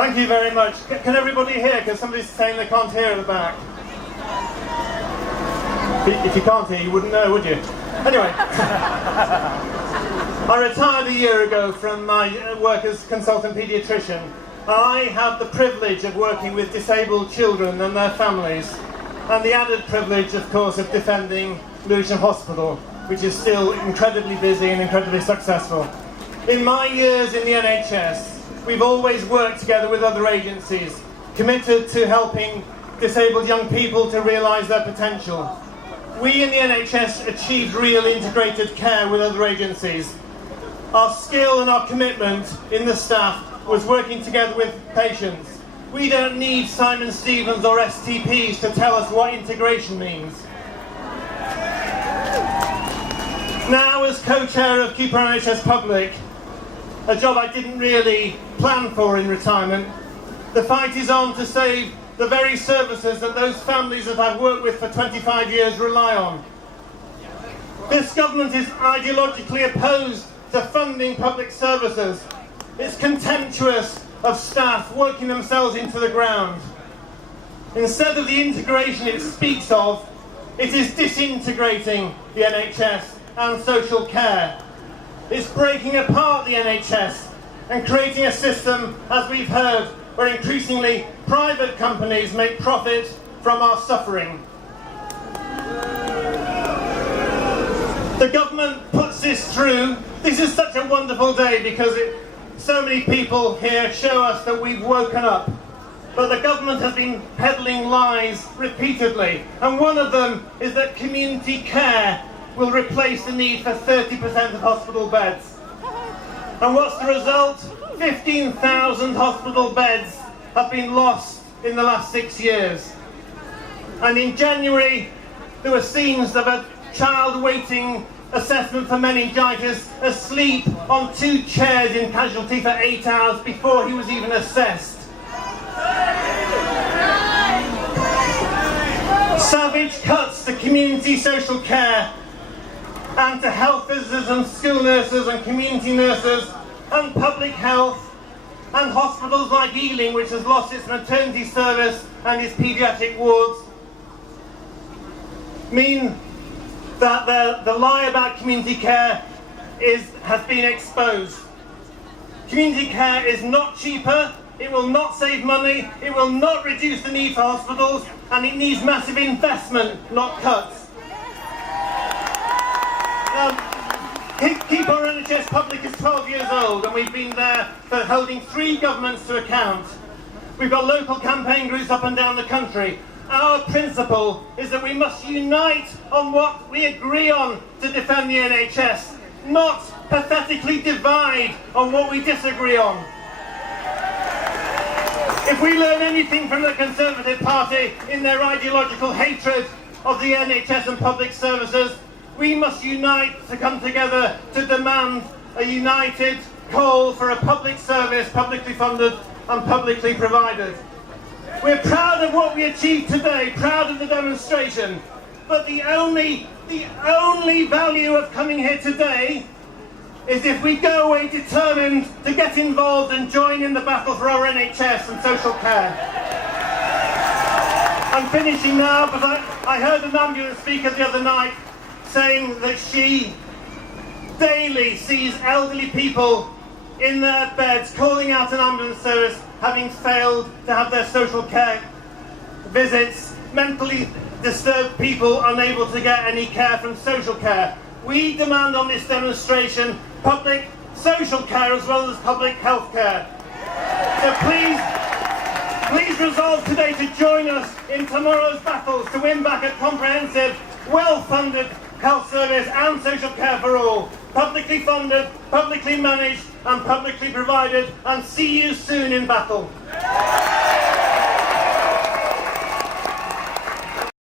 Thank you very much. Can everybody hear? Because somebody's saying they can't hear at the back. If you can't hear, you wouldn't know, would you? Anyway, I retired a year ago from my work as consultant paediatrician. I have the privilege of working with disabled children and their families, and the added privilege, of course, of defending Lewisham Hospital, which is still incredibly busy and incredibly successful. In my years in the NHS, we've always worked together with other agencies, committed to helping disabled young people to realise their potential. We in the NHS achieved real integrated care with other agencies. Our skill and our commitment in the staff was working together with patients. We don't need Simon Stevens or STPs to tell us what integration means. Now, as co-chair of NHS Public, a job I didn't really plan for in retirement, the fight is on to save the very services that those families that I've worked with for 25 years rely on. This government is ideologically opposed to funding public services. It's contemptuous of staff working themselves into the ground. Instead of the integration it speaks of, it is disintegrating the NHS and social care. It's breaking apart the NHS and creating a system, as we've heard, where increasingly private companies make profit from our suffering. The government puts this through. This is such a wonderful day because so many people here show us that we've woken up. But the government has been peddling lies repeatedly, and one of them is that community care will replace the need for 30% of hospital beds. And what's the result? 15,000 hospital beds have been lost in the last 6 years. And in January, there were scenes of a child waiting assessment for meningitis asleep on 2 chairs in casualty for 8 hours before he was even assessed. Savage cuts to community social care and to health visitors and school nurses and community nurses and public health, and hospitals like Ealing, which has lost its maternity service and its paediatric wards, mean that the lie about community care has been exposed. Community care is not cheaper, it will not save money, it will not reduce the need for hospitals, and it needs massive investment, not cuts. Keep Our NHS Public is 12 years old, and we've been there for holding 3 governments to account. We've got local campaign groups up and down the country. Our principle is that we must unite on what we agree on to defend the NHS, not pathetically divide on what we disagree on. If we learn anything from the Conservative Party in their ideological hatred of the NHS and public services, we must unite to come together to demand a united call for a public service, publicly funded and publicly provided. We're proud of what we achieved today, proud of the demonstration, but the only value of coming here today is if we go away determined to get involved and join in the battle for our NHS and social care. I'm finishing now, but I heard an ambulance speaker the other night saying that she daily sees elderly people in their beds calling out an ambulance service having failed to have their social care visits, mentally disturbed people unable to get any care from social care. We demand on this demonstration public social care as well as public health care. So please resolve today to join us in tomorrow's battles to win back a comprehensive, well-funded health service and social care for all. Publicly funded, publicly managed and publicly provided, and see you soon in battle.